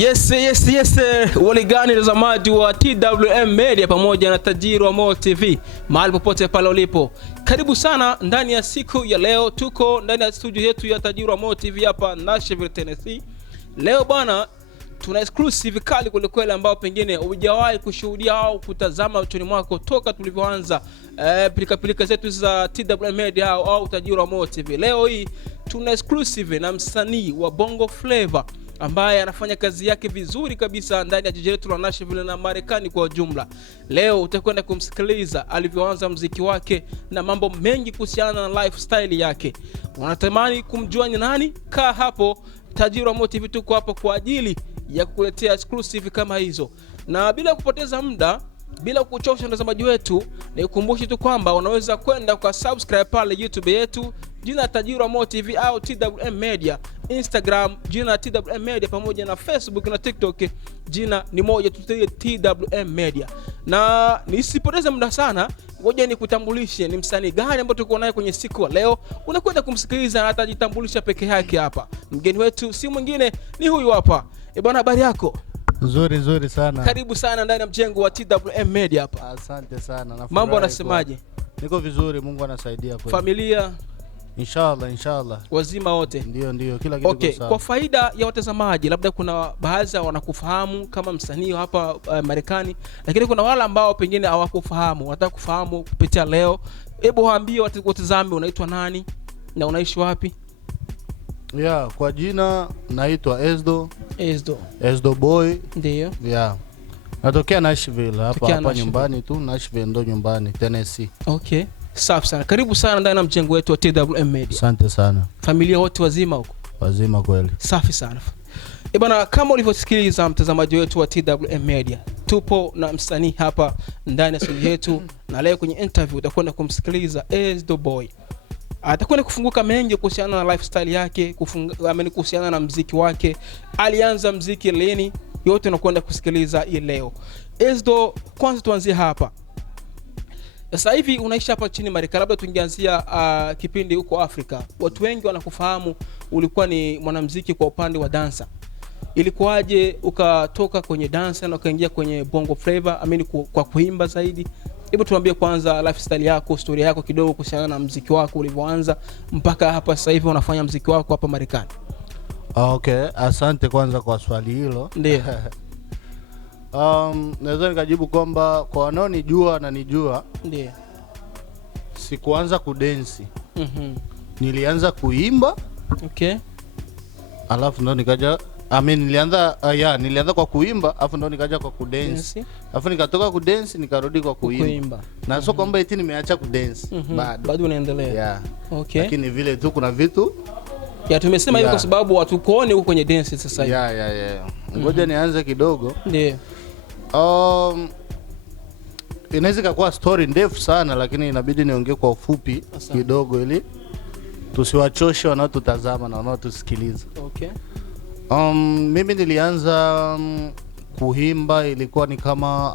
Yes. Waligani mtazamaji wa TWM Media pamoja na tajiri wa Mo TV mahali popote pale ulipo. Karibu sana ndani ya siku ya leo. Tuko ndani ya studio yetu ya tajiri wa Mo TV hapa Nashville, Tennessee. Leo bwana tuna exclusive kali kweli ambao pengine hujawahi kushuhudia au kutazama uchoni mwako toka tulivyoanza pilika zetu za TWM Media au tajiri wa Mo TV. Leo hii tuna exclusive na msanii wa Bongo Flava ambaye anafanya kazi yake vizuri kabisa ndani ya jiji letu la Nashville na Marekani kwa ujumla. Leo utakwenda kumsikiliza alivyoanza muziki wake na mambo mengi kuhusiana na lifestyle yake. Unatamani kumjua ni nani? Kaa hapo, tajiri wa Mo TV tuko hapo kwa ajili ya kukuletea exclusive kama hizo. Na bila kupoteza muda, bila kukuchosha mtazamaji wetu, nikukumbushe tu kwamba unaweza kwenda kwa subscribe pale YouTube yetu, jina tajiri wa Mo TV au TWM Media, Instagram jina TWM Media, pamoja na Facebook na TikTok jina ni moja tu, TWM Media. Na nisipoteze muda sana, ngoja nikutambulishe ni msanii gani ambaye tuko naye kwenye siku leo. Unakwenda kumsikiliza na atajitambulisha peke yake hapa. Mgeni wetu si mwingine ni huyu hapa. Bwana, habari yako? Nzuri sana. Karibu sana ndani ya mjengo wa TWM Media hapa. Asante sana. Mambo anasemaje? Niko vizuri, Mungu anasaidia kweli. Familia Inshallah. Wazima wote? Ndio, kila kitu okay. Kwa faida ya watazamaji, labda kuna baadhi wanakufahamu kama msanii hapa Marekani, lakini kuna wale ambao pengine hawakufahamu, wanataka kufahamu kupitia leo. Hebu waambie watazame unaitwa nani na unaishi wapi? Kwa jina naitwa Esdo Boy. Ndio. Natokea Nashville hapa nyumbani tu, Nashville ndo nyumbani, Tennessee. Okay. Safi sana. Karibu sana ndani ya mjengo wetu wa TWM Media. Asante sana. Familia wote wazima huko? Wazima kweli. Safi sana. Bwana, kama ulivyosikiliza mtazamaji wetu wa TWM Media, tupo na msanii hapa ndani ya studio yetu na leo kwenye interview utakwenda kumsikiliza Esdo Boy. Atakwenda kufunguka mengi kuhusiana na lifestyle yake, kuhusiana na muziki wake. Alianza muziki lini? Yote unakwenda kusikiliza hii leo. Esdo, kwanza tuanzie hapa. Sasa hivi unaishi hapa nchini Marekani, labda tungeanzia kipindi huko Afrika. Watu wengi wanakufahamu ulikuwa ni mwanamuziki kwa upande wa dancer. Ilikuwaje ukatoka kwenye dancer na ukaingia kwenye Bongo Flava, kwa kuimba zaidi? Hebu tuambie kwanza lifestyle yako, story yako kidogo kuhusiana na muziki wako ulivyoanza mpaka hapa sasa hivi unafanya muziki wako hapa Marekani. Okay, asante kwanza kwa swali hilo. Ndio. Naweza nikajibu kwamba kwa wanaonijua na nijua, ndio, sikuanza kudensi. Nilianza kuimba. Okay. Alafu ndo nikaja nilianza kwa kuimba, alafu ndo nikaja kwa kudensi. Alafu nikatoka kudensi nikarudi kwa kuimba. Na sio kwamba eti nimeacha kudensi, bado unaendelea. Okay. Lakini vile tu kuna vitu tumesema hivi kwa sababu watu kuone huko kwenye dance sasa hivi. Ngoja nianze kidogo. Ndio. Inaweza kuwa story ndefu sana, lakini inabidi niongee kwa ufupi kidogo ili tusiwachoshe wanaotutazama na wanaotusikiliza. Okay. Mimi nilianza kuimba ilikuwa ni kama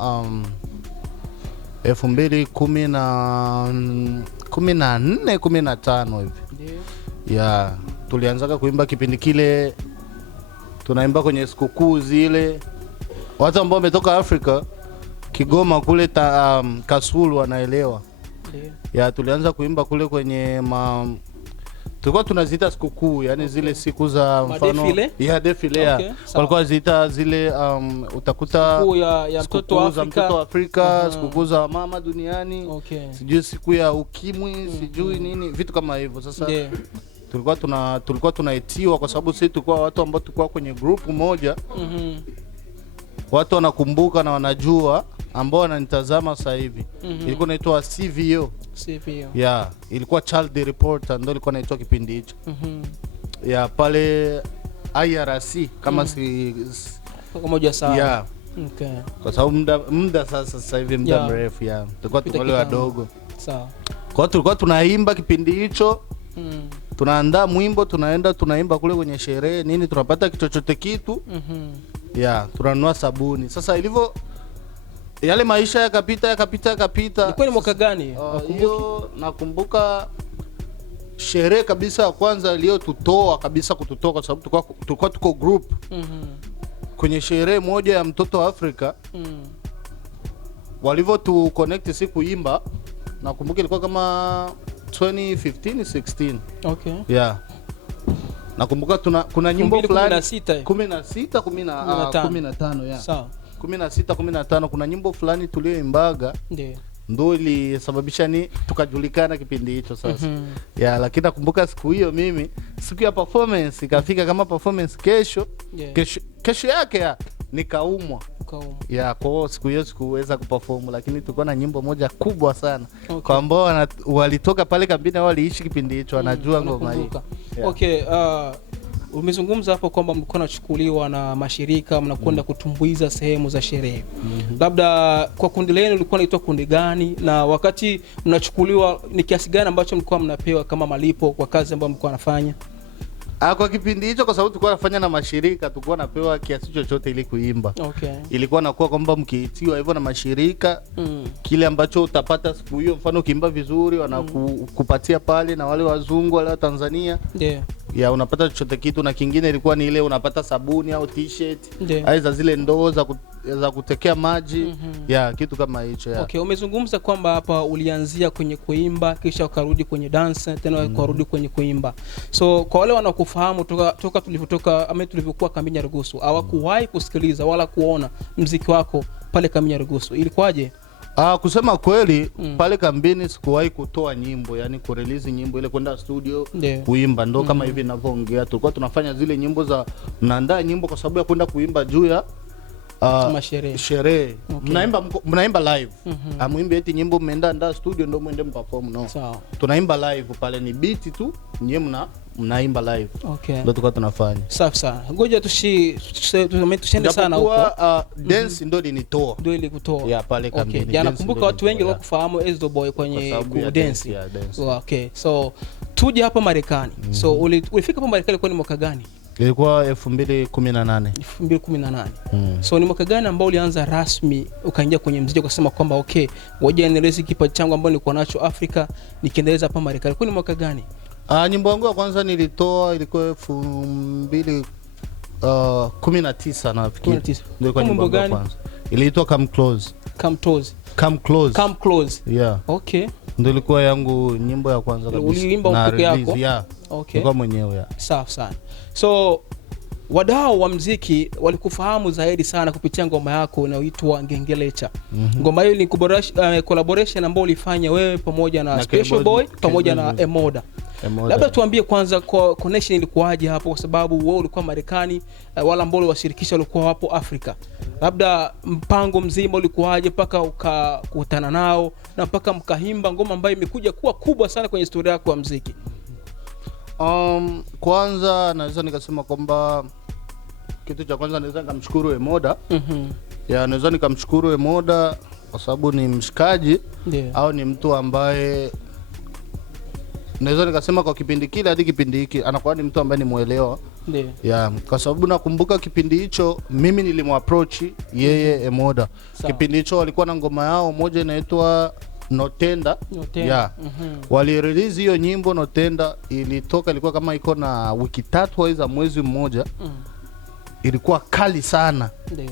2014-15 hivi. Ndio. Tulianza kuimba kipindi kile tunaimba kwenye sikukuu zile. Watu ambao wametoka Afrika, Kigoma kule Kasulu wanaelewa. Ndio. Tulianza kuimba kule kwenye tulikuwa tunaziita sikukuu, yani zile siku za mfano defile. Okay, walikuwa ziita zile utakuta sikukuu ya mtoto wa Afrika, sikukuu za mama duniani. Okay. Sijui siku ya ukimwi, sijui nini, vitu kama hivyo. Sasa tulikuwa tunaitiwa kwa sababu sisi tulikuwa watu ambao tulikuwa kwenye group moja. Watu wanakumbuka na wanajua ambao wananitazama sasa hivi. Ilikuwa inaitwa CVO. Ilikuwa Child Reporter, ndio ilikuwa inaitwa kipindi hicho. Pale IRC kama moja sawa. Okay. Kwa sababu muda sasa hivi muda mrefu tulikuwa wale wadogo. Sawa. Kwa hiyo tulikuwa tunaimba kipindi hicho. Tunaandaa mwimbo, tunaimba kule kwenye sherehe nini, tunapata kichochote kitu. Tunanunua sabuni. Sasa ilivyo yale maisha yakapita. Ilikuwa ni mwaka gani? Hiyo nakumbuka sherehe kabisa ya kwanza iliyotutoa kabisa kututoka, sababu tulikuwa tuko group. kwenye sherehe moja ya mtoto wa Afrika. Walivyo tu connect siku imba, nakumbuka ilikuwa kama 2015 16. Okay. Yeah. Nakumbuka kuna nyimbo fulani 16 15 yeah. Sawa. 16 15 kuna nyimbo fulani tulioimbaga. Ndio. Ndo ilisababisha ni tukajulikana kipindi hicho sasa. Yeah, lakini nakumbuka siku hiyo mimi siku ya performance ikafika kama performance kesho. Yeah. Kesho yake ya nikaumwa. Yeah, kwa siku hiyo sikuweza kuperform, lakini tulikuwa na nyimbo moja kubwa sana. Okay. Kwa ambao walitoka pale kambini au waliishi kipindi hicho wanajua ngoma hii. Yeah. Okay, umezungumza hapo kwamba mlikuwa nachukuliwa na mashirika mnakwenda kutumbuiza sehemu za sherehe. Labda kwa kundi lenu lilikuwa linaitwa kundi gani, na wakati mnachukuliwa ni kiasi gani ambacho mlikuwa mnapewa kama malipo kwa kazi ambayo mlikuwa nafanya? Kwa kipindi hicho, kwa sababu tulikuwa nafanya na mashirika, tulikuwa napewa kiasi chochote ili kuimba. Okay. Ilikuwa nakuwa kwamba mkiitiwa hivyo na mashirika, kile ambacho utapata siku hiyo, mfano ukiimba vizuri wanakupatia pale, na wale wazungu wale wa Tanzania. Ndio. Ya unapata chochote kitu, na kingine ilikuwa ni ile unapata sabuni au t-shirt, aiza zile ndoo za kutekea maji. Ya kitu kama hicho ya. Okay, umezungumza kwamba hapa ulianzia kwenye kuimba kisha ukarudi kwenye dance tena ukarudi kwenye kuimba. So kwa wale wanakufahamu toka tulivyokuwa kambini Nyarugusu, hawakuwahi kusikiliza wala kuona muziki wako pale kambini Nyarugusu. Ilikuwaje? Kusema kweli, pale kambini sikuwahi kutoa nyimbo, yani kurelease nyimbo ile kwenda studio kuimba. Ndo kama hivi ninavyoongea tulikuwa tunafanya zile nyimbo za mnaandaa nyimbo kwa sababu ya kwenda kuimba juu ya sherehe. Okay. Mnaimba live. Amuimbe eti nyimbo mmeenda studio ndo muende mperform, no. Sawa. Tunaimba live pale, ni beat tu, nyinyi mnaimba live. Okay. Ndio tulikuwa tunafanya. Safi sana. Ngoja tushende sana huko. Dance ndo linitoa. Ndio ilikutoa. Ya pale kambini. Okay. Nakumbuka watu wengi wakufahamu Ezdo Boy kwenye dance. Okay. So tuje hapa Marekani. So ulifika hapa Marekani kwa ni mwaka gani? Ilikuwa 2018. 2018. So ni mwaka gani ambao ulianza rasmi ukaingia kwenye muziki ukasema kwamba okay, ngoja niendeleze kipaji changu ambacho nilikuwa nacho Afrika nikiendeleza hapa Marekani? Kwa ni mwaka gani? Nyimbo yangu ya kwanza nilitoa ilikuwa 2019 nafikiri. Ndio kwa nyimbo yangu ya kwanza. Iliitwa Come Close. Come Close. Yeah. Okay. Ndio ilikuwa yangu nyimbo ya kwanza kabisa. Uliimba peke yako? Yeah. Okay. Kwa mwenyewe ya. Safi sana. So wadau wa muziki walikufahamu zaidi sana kupitia ngoma yako inayoitwa Ngengelecha. Ngoma hiyo ni collaboration ambayo ulifanya wewe pamoja na Special Boy pamoja na Emoda. Labda tuambie kwanza kwa connection ilikuwaje hapo, kwa sababu wewe ulikuwa Marekani, wala ambao washirikisha walikuwa hapo Afrika. Labda mpango mzima ulikuwaje mpaka ukakutana nao na mpaka mkaimba ngoma ambayo imekuja kuwa kubwa sana kwenye historia yako ya muziki? Kwanza naweza nikasema kwamba kitu cha kwanza naweza nikamshukuru Emoda. Ya naweza nikamshukuru Emoda kwa sababu ni mshikaji, au ni mtu ambaye naweza nikasema kwa kipindi kile hadi kipindi hiki anakuwa ni mtu ambaye ni muelewa. Ya kwa sababu nakumbuka kipindi hicho mimi nilimapproach yeye Emoda. Kipindi hicho walikuwa na ngoma yao moja inaitwa Notenda. Yeah. Wali-release hiyo nyimbo Notenda, ilitoka ilikuwa kama iko na wiki 3 au za mwezi mmoja. Ilikuwa kali sana.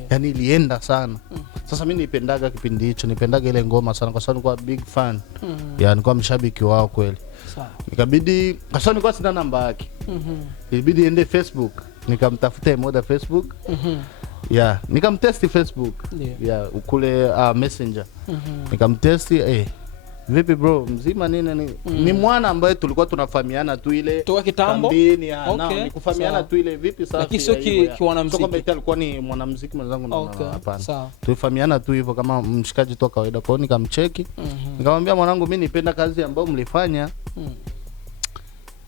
Yani ilienda sana. Sasa mimi nipendaga kipindi hicho, nipendaga ile ngoma sana kwa sababu nilikuwa big fan. Yeah, nilikuwa mshabiki wao kweli. Sawa. Ikabidi kwa sababu nilikuwa sina namba yake. Ilibidi ende Facebook, nikamtafuta Emoda Facebook. Yeah, nikamtesti Facebook. Yeah, ukule Messenger. Nikamtesti, vipi bro, mzima nini? Ni mwana ambaye tulikuwa tunafahamiana tu ile toka kitambo. Kambini, okay. Ni kufahamiana tu ile vipi sasa. Lakini sio kiwanamuziki. Sio kama alikuwa ni mwanamuziki mwenzangu na hapana. Tulifahamiana tu hivyo kama mshikaji tu kawaida. Kwa hiyo nikamcheki. Nikamwambia mwanangu, mimi nipenda kazi ambayo mlifanya.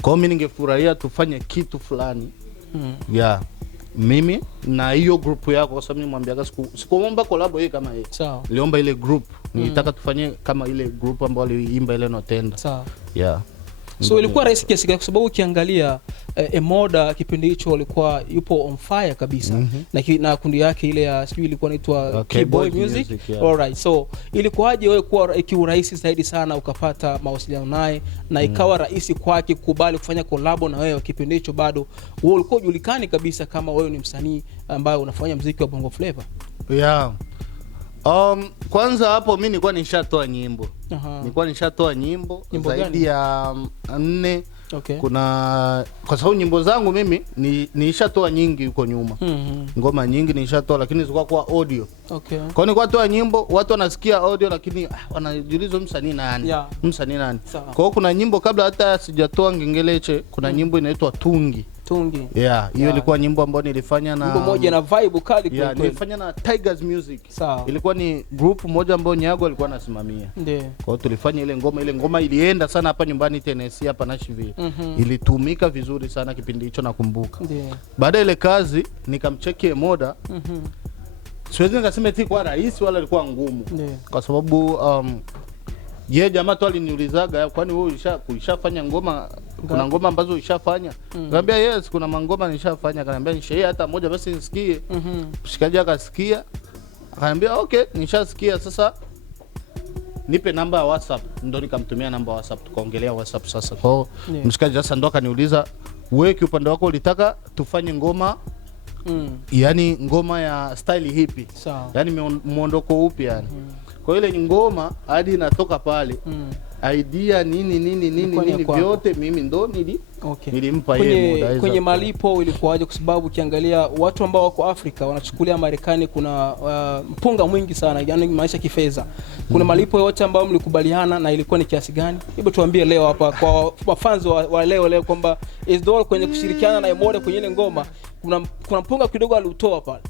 Kwa hiyo mimi ningefurahia tufanye kitu fulani. Yeah. Mimi na hiyo group yako, kwa sababu nimwambiaga sikuomba collab yeye kama yeye. Sawa. Niliomba ile group. Nilitaka tufanye kama ile group ambayo aliimba ile Notenda. Sawa. Yeah. So ilikuwa rahisi kiasi gani? Kwa sababu ukiangalia Emoda kipindi hicho alikuwa yupo on fire kabisa. Na kundi yake ile ya sijui ilikuwa inaitwa Keyboy Music. Alright. So ilikuwaje wewe kuwa kiurahisi zaidi sana ukapata mawasiliano naye na ikawa rahisi kwake kukubali kufanya collab na wewe kipindi hicho bado wewe ulikuwa ujulikani kabisa kama wewe ni msanii ambaye unafanya muziki wa Bongo Flava? Yeah. Kwanza hapo mimi nilikuwa nishatoa nyimbo. Nilikuwa nishatoa nyimbo zaidi ya 4. Okay. Kuna kwa sababu nyimbo zangu mimi nishatoa nyingi huko nyuma. Ngoma nyingi nishatoa lakini zilikuwa kwa audio. Okay. Kwa nini nilikuwa toa nyimbo watu wanasikia audio lakini wanajiuliza msanii nani? Yeah. Msanii nani? Kwa hiyo kuna nyimbo kabla hata sijatoa Ngengeleche, kuna nyimbo inaitwa Tungi. Yeah, hiyo ilikuwa nyimbo ambayo nilifanya na nyimbo moja na vibe kali kwa kweli. Nilifanya na Tigers Music. Ilikuwa ni group moja ambayo Nyago alikuwa anasimamia. Ndio. Kwa hiyo tulifanya ile ngoma ilienda sana hapa nyumbani Tennessee hapa Nashville. Ilitumika vizuri sana kipindi hicho nakumbuka. Ndio. Baada ile kazi nikamcheki Emoda. Siwezi nikasema eti kwa rahisi wala ilikuwa ngumu. Kwa sababu yeye jamaa tu aliniulizaga kwani wewe ulishafanya ngoma, kuna ngoma ambazo ulishafanya? Nikamwambia yes, kuna mangoma nishafanya. Akaniambia nishie hata moja basi nisikie. Mshikaji akasikia. Akaniambia okay, nishasikia, sasa nipe namba ya WhatsApp. Ndio nikamtumia namba ya WhatsApp, tukaongelea WhatsApp sasa. Kwa hiyo mshikaji sasa ndo akaniuliza wewe kiupande wako ulitaka tufanye ngoma yani ngoma ya style hipi? Yani muondoko upi yani? Kwa ile ngoma hadi inatoka pale idea nini vyote mimi ndo nilimpa yeye Emoda. Kwenye malipo ilikuwaje? Kwa sababu ukiangalia watu ambao wako Afrika wanachukulia Marekani kuna mpunga mwingi sana, yani maisha kifedha. Kuna malipo yote ambayo mlikubaliana na ilikuwa ni kiasi gani? Hebu tuambie leo hapa kwa fans wa leo kwamba Isdor kwenye kushirikiana na Emoda kwenye ile ngoma kuna mpunga kidogo aliutoa pale.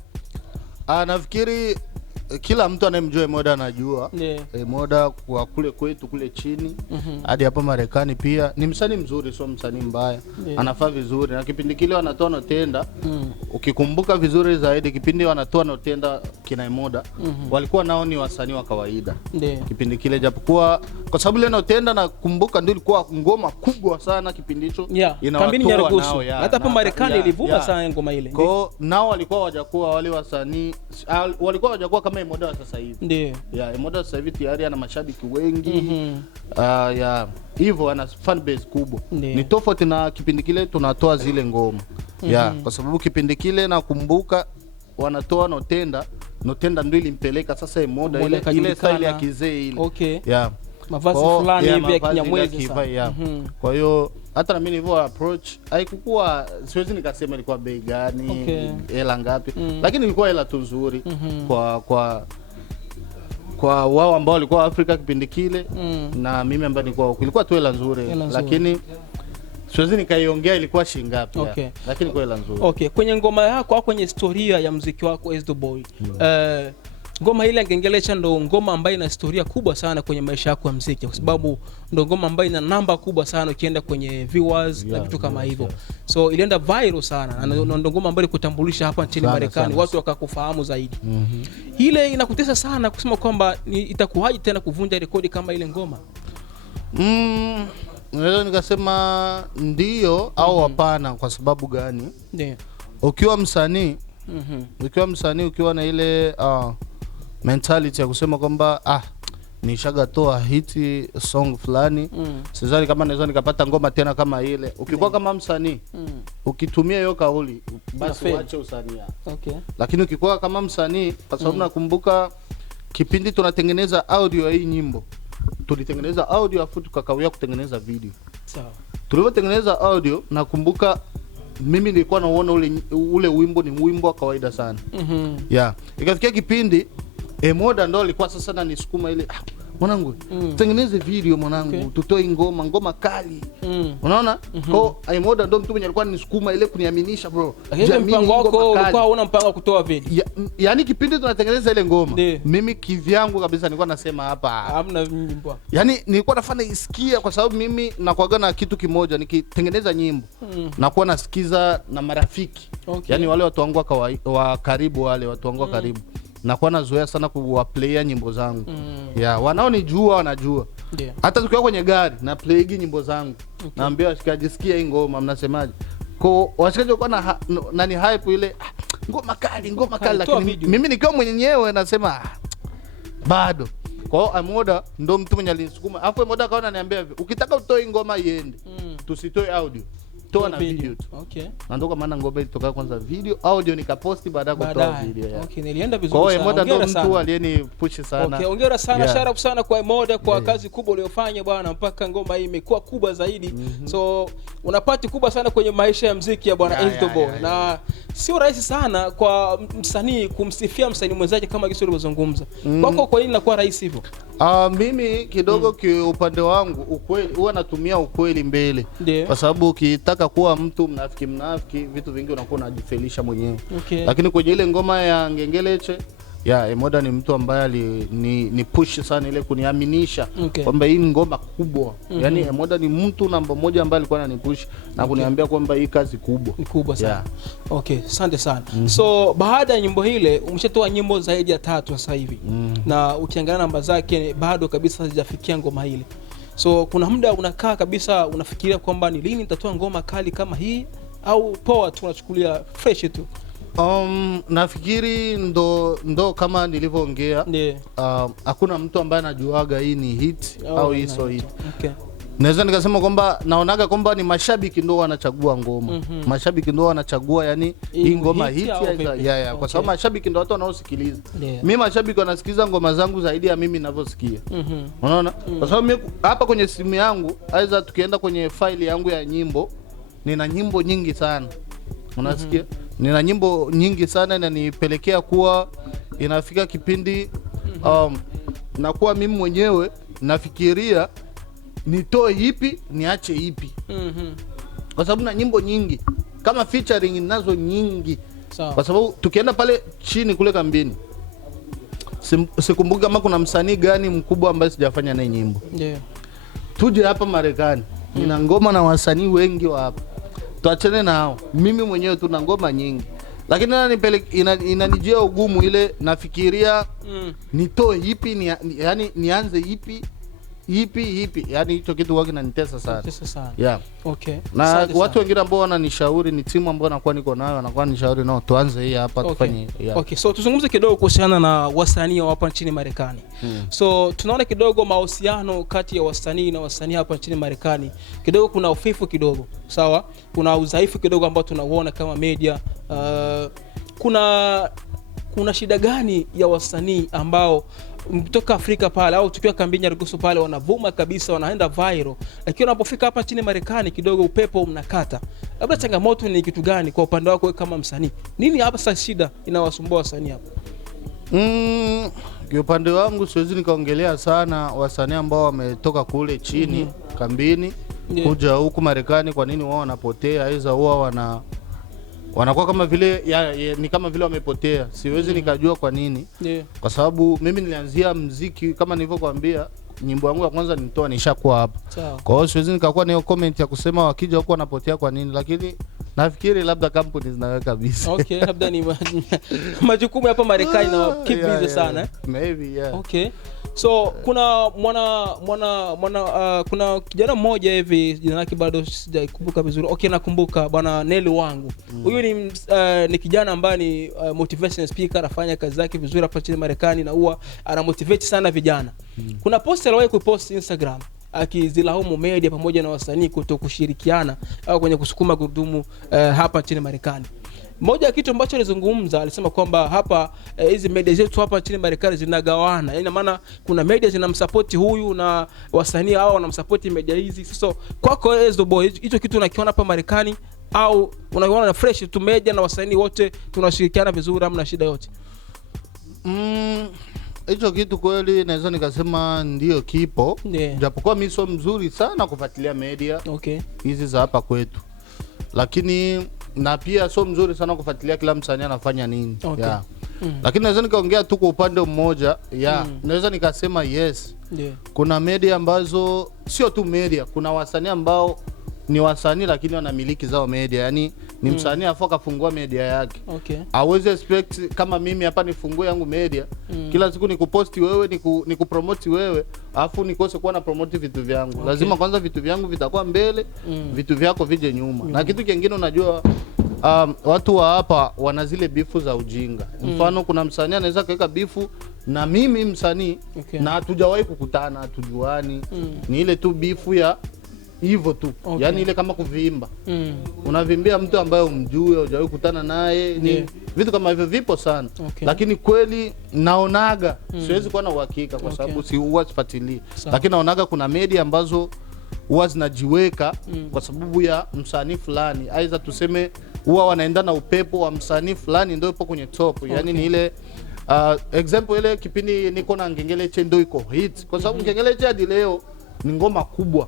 Nafikiri kila mtu anayemjua Emoda anajua. Emoda kwa kule kwetu kule chini hadi hapa Marekani pia ni msanii mzuri, sio msanii mbaya. Anafaa vizuri na kipindi kile wanatoa Notenda. Ukikumbuka vizuri zaidi kipindi wanatoa Notenda kina Emoda walikuwa nao ni wasanii wa kawaida. Kipindi kile japokuwa kwa sababu ile Notenda nakumbuka ndio ilikuwa ngoma kubwa sana kipindi hicho. Kambini Nyarugusu. Hata hapa Marekani ilivuma sana ngoma ile. Kwa nao walikuwa hawajakuwa wale wasanii, walikuwa hawajakuwa kama Emoda wa sasa hivi. Ndio. Emoda sasa hivi tayari ana mashabiki wengi. Hivyo ana fan base kubwa. Ni tofauti na kipindi kile tunatoa zile ngoma. Kwa sababu kipindi kile nakumbuka wanatoa Notenda ndio ilimpeleka sasa Emoda ile style ya kizee ile. Mavazi fulani hivi ya Kinyamwezi sana. Kwa hiyo hata na mimi nilivyo approach haikuwa, siwezi nikasema ilikuwa bei gani, hela ngapi, lakini ilikuwa hela tu nzuri kwa wao ambao walikuwa Afrika kipindi kile na mimi ambaye ilikuwa tu hela nzuri, lakini siwezi nikaiongea ilikuwa shilingi ngapi. Lakini kwa hela nzuri. Kwenye ngoma yako au kwenye historia ya muziki wako Isdor Boy, ngoma ile Ngengelecha ndo ngoma ambayo ina historia kubwa sana kwenye maisha yako ya muziki, kwa sababu ndo ngoma ambayo ina namba kubwa sana ukienda kwenye viewers na vitu kama hivyo. So ilienda viral sana na ndo ngoma ambayo kutambulisha hapa nchini Marekani, watu wakakufahamu zaidi. Ile inakutesa sana kusema kwamba itakuwaje tena kuvunja rekodi kama ile ngoma? Naweza nikasema ndio au hapana. Kwa sababu gani? Ukiwa msanii ukiwa na ile mentality ya kusema kwamba nishagatoa hiti song fulani, sidhani kama naweza nikapata ngoma tena kama ile. Ukikuwa kama msanii ukitumia hiyo kauli basi uache usanii. Lakini ukikuwa kama msanii, kwa sababu nakumbuka kipindi tunatengeneza audio ya hii nyimbo, tulitengeneza audio afu tukakawia kutengeneza video. Tulipotengeneza audio nakumbuka mimi nilikuwa naona ule wimbo ni wimbo wa kawaida sana. Ikafikia kipindi Emoda ndo alikuwa sasa na nisukuma ile mwanangu tengeneze video mwanangu, tutoe ngoma kali. Unaona? Kwa Emoda ndo mtu mwenye alikuwa anisukuma ile kuniaminisha bro. Mpango wako ulikuwa una mpango kutoa video. Yaani kipindi tunatengeneza ile ngoma, mimi kivyangu kabisa nilikuwa nasema hapa hamna nyimbo. Yaani nilikuwa nafanya isikia, kwa sababu mimi nakuaga na kitu kimoja, nikitengeneza nyimbo nakuwa nasikiza na marafiki. Yaani wale watu wangu wa karibu, wale watu wangu wa karibu. Nakuwa nazoea sana kuwaplaya nyimbo zangu. Wanaonijua wanajua. Hata tukiwa kwenye gari na play nyimbo zangu. Naambia washikaji sikia hii ngoma mnasemaje. Kwa washikaji walikuwa nani hype ile ngoma kali lakini mimi nikiwa mwenyewe nasema bado. Kwa hiyo Amoda ndo mtu mwenye alinisukuma. Alafu Amoda akaona ananiambia ukitaka utoe ngoma iende tusitoe audio. Toa na video tu. Okay. Na ndo kwa maana ngoma ilitoka kwanza video, audio nikaposti baadaye kutoa video. Okay, nilienda vizuri sana. Kwa hiyo Amoda ndo mtu aliyenipush sana. Okay, hongera sana, shout out sana kwa Amoda kwa kazi kubwa uliyofanya bwana mpaka ngoma hii imekuwa kubwa zaidi. So unapati kubwa sana kwenye maisha ya muziki ya bwana Enzo Boy. Na sio rahisi sana kwa msanii kumsifia msanii mwenzake kama Gisuri ulizozungumza. Kwako kwa nini inakuwa rahisi hivyo? Mimi kidogo kiupande wangu ukweli huwa natumia ukweli mbele. Kwa sababu ukitaka kuwa mtu mnafiki vitu vingi unakuwa unajifelisha mwenyewe. Lakini kwenye ile ngoma ya Ngengeleche Amoda ni mtu ambaye ni push sana ile kuniaminisha kwamba hii ngoma kubwa. Yaani Amoda ni mtu namba moja ambaye alikuwa ananipush na kuniambia kwamba hii kazi kubwa. Ni kubwa sana. Okay, asante sana. So baada ya nyimbo ile umeshatoa nyimbo zaidi ya 3 sasa hivi. Na ukiangalia namba zake bado kabisa hazijafikia ngoma ile. So kuna muda unakaa kabisa unafikiria kwamba ni lini nitatoa ngoma kali kama hii au poa tu unachukulia fresh tu? Nafikiri ndo kama nilivyoongea. Hakuna mtu ambaye anajuaga hii ni hit au hii so hit. Naweza nikasema kwamba naonaga kwamba ni mashabiki ndio wanachagua ngoma. Mashabiki ndio wanachagua yani hii ngoma hit kwa sababu mashabiki ndio watu wanaosikiliza. Mimi mashabiki wanasikiliza ngoma zangu zaidi ya mimi ninavyosikia. Unaona? Kwa sababu mimi hapa kwenye simu yangu aidha tukienda kwenye file yangu ya nyimbo nina nyimbo nyingi sana. Unasikia? Nina nyimbo nyingi sana na nipelekea kuwa inafika kipindi na kuwa mimi mwenyewe nafikiria nitoe ipi niache ipi. Kwa sababu na nyimbo nyingi kama featuring ninazo nyingi. Kwa sababu tukienda pale chini kule kambini sikumbuki kama kuna msanii gani mkubwa ambaye sijafanya naye nyimbo. Tuje hapa Marekani nina ngoma na wasanii wengi wa hapa. Tuachane nao. Mimi mwenyewe tuna ngoma nyingi. Lakini inanijia ugumu ile nafikiria nitoe ipi yani nianze ipi. Yani hicho kitu wake kinanitesa sana. Okay. Na watu wengine ambao wananishauri ni timu ambao nakuwa niko nayo wanakuwa nishauri no tuanze hii hapa tufanye. Okay, so tuzungumze kidogo kuhusiana na wasanii hapa nchini Marekani. So tunaona kidogo mahusiano kati ya wasanii na wasanii hapa nchini Marekani. Kidogo kuna ufifu kidogo. Sawa? Kuna udhaifu kidogo ambao tunauona kama media. Kuna shida gani ya wasanii ambao kutoka Afrika pale au tukiwa kambini Nyarugusu pale wanavuma kabisa wanaenda viral, lakini wanapofika hapa nchini Marekani kidogo upepo mnakata? Labda changamoto ni kitu gani kwa upande wako kama msanii? Nini hapa sasa shida inawasumbua wasanii hapa? Kwa upande wangu siwezi nikaongelea sana wasanii ambao wametoka kule chini kambini kuja huku Marekani. Kwa nini wao wanapotea? Aidha huwa wanakuwa kama vile ni kama vile wamepotea. Siwezi nikajua kwa nini. Kwa sababu mimi nilianzia muziki kama nilivyokuambia, nyimbo yangu ya kwanza nilitoa nishakuwa hapa. Kwa hiyo siwezi nikakuwa na hiyo comment ya kusema wakija huko wanapotea kwa nini, lakini nafikiri labda kampuni zinaweka kabisa. Okay, labda ni majukumu hapa Marekani na keep busy sana. Maybe Okay. So kuna kuna kijana mmoja hivi jina lake bado sijakumbuka vizuri. Okay, nakumbuka bwana Nelly Wangu. Huyu ni kijana ambaye ni motivation speaker, anafanya kazi zake vizuri hapa nchini Marekani na huwa ana motivate sana vijana. Kuna post aliwahi kupost Instagram akizilaumu media pamoja na wasanii kutokushirikiana au kwenye kusukuma gurudumu hapa nchini Marekani. Moja ya kitu ambacho alizungumza, alisema kwamba hapa hizi media zetu hapa nchini Marekani zinagawana. Yaani maana kuna media zinamsupport huyu na wasanii hao wanamsupport media hizi. Sasa kwako Enzo Boy, hicho kitu unakiona hapa Marekani au unaona na fresh tu media na wasanii wote tunashirikiana vizuri, hamna shida yote? Hicho kitu kweli naweza nikasema ndio kipo. Japokuwa mimi sio mzuri sana kufuatilia media hizi za hapa kwetu. Lakini na pia sio mzuri sana kufuatilia kila msanii anafanya nini. Lakini naweza nikaongea tu kwa upande mmoja. Naweza nikasema yes. Kuna media ambazo sio tu media, kuna wasanii ambao ni wasanii lakini wanamiliki zao media. Yaani ni msanii afu akafungua media yake. Okay. Hawezi expect kama mimi hapa nifungue yangu media, kila siku nikuposti wewe, nikupromote wewe, afu nikose kuwa na promote vitu vyangu. Okay. Lazima kwanza vitu vyangu vitakuwa mbele, vitu vyako vije nyuma. Na kitu kingine unajua, watu wa hapa wana zile bifu za ujinga. Mfano kuna msanii anaweza kaweka bifu na mimi msanii, okay, na hatujawahi kukutana, hatujuani. Ni ile tu bifu ya hivyo tu. Okay. Yani ile kama kuviimba. Unavimbia mtu ambaye umjue, hujawahi kukutana naye, ni vitu kama hivyo vipo sana. Okay. Lakini kweli naonaga, siwezi kuwa na uhakika kwa sababu si huwa sifuatilii. Lakini naonaga kuna media ambazo huwa zinajiweka kwa sababu ya msanii fulani. Aidha tuseme huwa wanaenda na upepo wa msanii fulani ndio ipo kwenye top. Okay. Yani ni ile example ile kipindi niko na Ngengeleche ndio iko hit kwa sababu Ngengeleche hadi leo ni ngoma kubwa.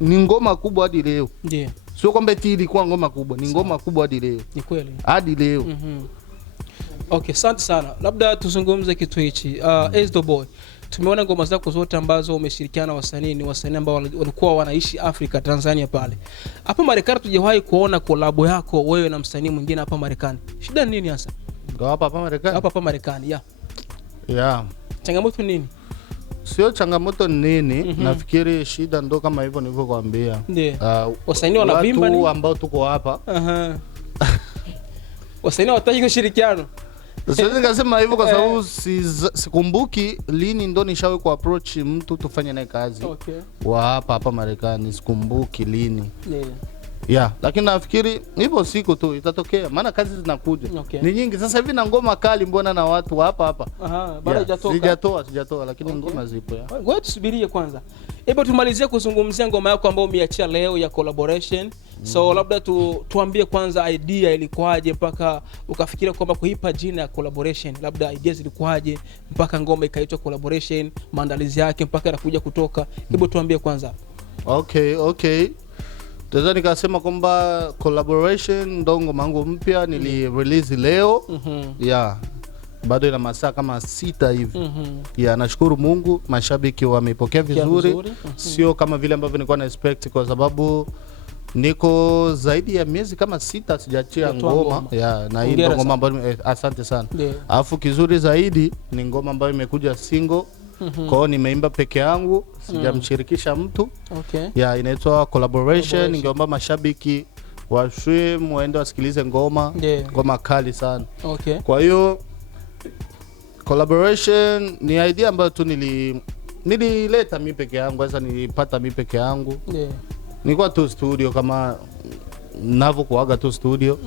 Ni ngoma kubwa hadi leo. Ndiyo. Sio kwamba eti ilikuwa ngoma kubwa, ni ngoma kubwa hadi leo. Ni kweli. Hadi leo. Okay, asante sana. Labda tuzungumze kitu hichi. Ezdo Boy, tumeona ngoma zako zote ambazo umeshirikiana na wasanii ni wasanii ambao walikuwa wanaishi Afrika, Tanzania pale. Hapa Marekani tujawahi kuona collab yako wewe na msanii mwingine hapa Marekani. Shida nini hasa? Hapa Marekani? Hapa Marekani, ya. Yeah. Changamoto nini? Sio changamoto nini, nafikiri shida ndo kama hivyo nilivyokuambia. Wasanii wanavimba ni watu ambao tuko hapa. Wasanii wataki kushirikiana. Siwezi nikasema hivyo kwa sababu sikumbuki lini ndo nishawe ku approach mtu tufanye naye kazi. Okay. Wa hapa Marekani sikumbuki lini. Yeah, lakini nafikiri hivyo siku tu itatokea, maana kazi zinakuja. Okay. Ni nyingi sasa hivi na ngoma kali mbona na watu hapa. Bado hajatoka. Sijatoa lakini ngoma zipo ya. Ngoja tusubirie kwanza. Hebu tumalizie kuzungumzia ngoma yako ambayo umeachia leo ya collaboration. So labda tuambie kwanza idea ilikuwaje mpaka ukafikiria kwamba kuipa jina ya collaboration. Labda ideas zilikuwaje mpaka ngoma ikaitwa collaboration, maandalizi yake mpaka inakuja kutoka. Hebu tuambie kwanza. Okay. Tazani nikasema kwamba collaboration ndo ngoma yangu mpya nili release leo. Yeah. Bado ina masaa kama 6 hivi. Yeah, nashukuru Mungu, mashabiki wamepokea vizuri. Sio kama vile ambavyo nilikuwa na expect kwa sababu niko zaidi ya miezi kama 6 sijaachia ngoma. Yeah, na hii ndo ngoma ambayo asante sana. Alafu kizuri zaidi ni ngoma ambayo imekuja single. Kwa hiyo nimeimba peke yangu, sijamshirikisha mtu. Okay. Yeah, inaitwa collaboration. Ningeomba mashabiki washwe muende wasikilize ngoma. Ngoma kali sana. Okay. Kwa hiyo collaboration ni idea ambayo tu nilileta mimi peke yangu, sasa nilipata mimi peke yangu. Nilikuwa tu studio kama ninavyokuaga tu studio.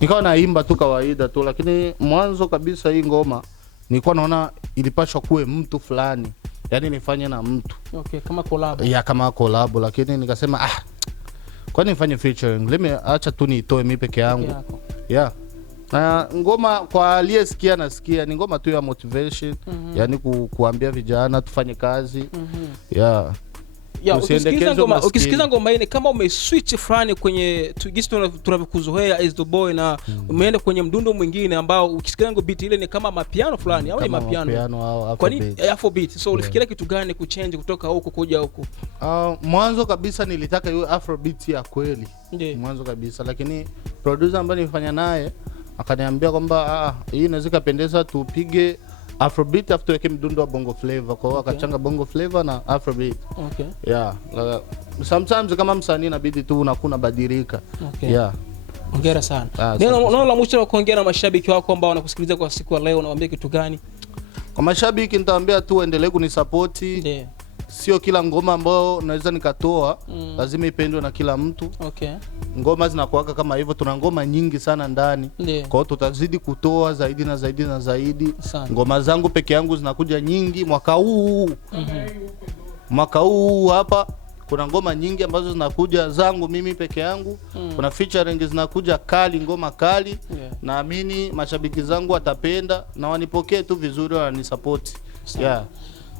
Nikawa naimba tu kawaida tu, lakini mwanzo kabisa hii ngoma nilikuwa naona ilipashwa kuwe mtu fulani. Yaani nifanye na mtu. Okay, kama collab. Yeah, kama collab, lakini nikasema kwani nifanye featuring. Acha tu niitoe mimi peke yangu. Yeah. Ngoma kwa aliyesikia nasikia ni ngoma tu ya motivation. Yaani kuambia vijana tufanye kazi. Yeah. Ukisikiza ngoma hii kama umeswitch fulani kwenye tugisi tunavyokuzoea Ezdo Boy na umeenda kwenye mdundo mwingine ambao ukisikiza ngo beat ile ni kama mapiano fulani au ni mapiano. Kwa nini Afrobeat? So ulifikiria kitu gani kuchange kutoka huko kuja huko? Mwanzo kabisa nilitaka iwe Afrobeat ya kweli. Mwanzo kabisa, lakini producer ambaye nilifanya naye akaniambia kwamba hii inaweza kupendeza tupige Afrobeat after weke mdundo wa bongo flavor. Kwa hiyo akachanga bongo flavor na Afrobeat. Okay. Yeah. Sometimes kama msanii inabidi tu unakuna badilika. Okay. Yeah. Hongera sana. Neno la mwisho kuongea na mashabiki wako ambao wanakusikiliza kwa siku ya leo, unawaambia kitu gani? Kwa mashabiki nitawaambia tu endelee kunisupport. Sio kila ngoma ambayo naweza nikatoa lazima ipendwe na kila mtu. Okay. Ngoma zinakuwa kama hivyo, tuna ngoma nyingi sana ndani. Kwa hiyo tutazidi kutoa zaidi na zaidi na zaidi. Ngoma zangu peke yangu zinakuja nyingi mwaka huu. Mwaka huu hapa kuna ngoma nyingi ambazo zinakuja zangu mimi peke yangu. Kuna featuring zinakuja kali, ngoma kali. Naamini mashabiki zangu watapenda na wanipokee tu vizuri, wanisupport. Yeah.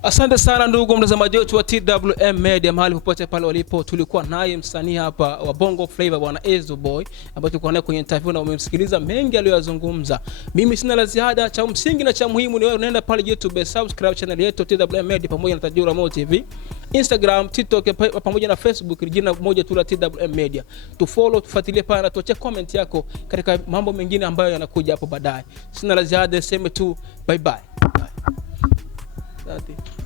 Asante sana ndugu mtazamaji wetu wa TWM Media mahali popote pale walipo. Tulikuwa naye msanii hapa wa Bongo Flava bwana Ezo Boy ambaye tulikuwa naye kwenye interview na umemsikiliza mengi aliyozungumza. Mimi sina la ziada, cha msingi na cha muhimu ni wewe unaenda pale YouTube subscribe channel yetu TWM Media pamoja na Tajiri Mo TV, Instagram, TikTok pamoja na Facebook jina moja tu la TWM Media. Tufollow, tufuatilie pale na tuache comment yako katika mambo mengine ambayo yanakuja hapo baadaye. Sina la ziada, sema tu bye bye. Asante.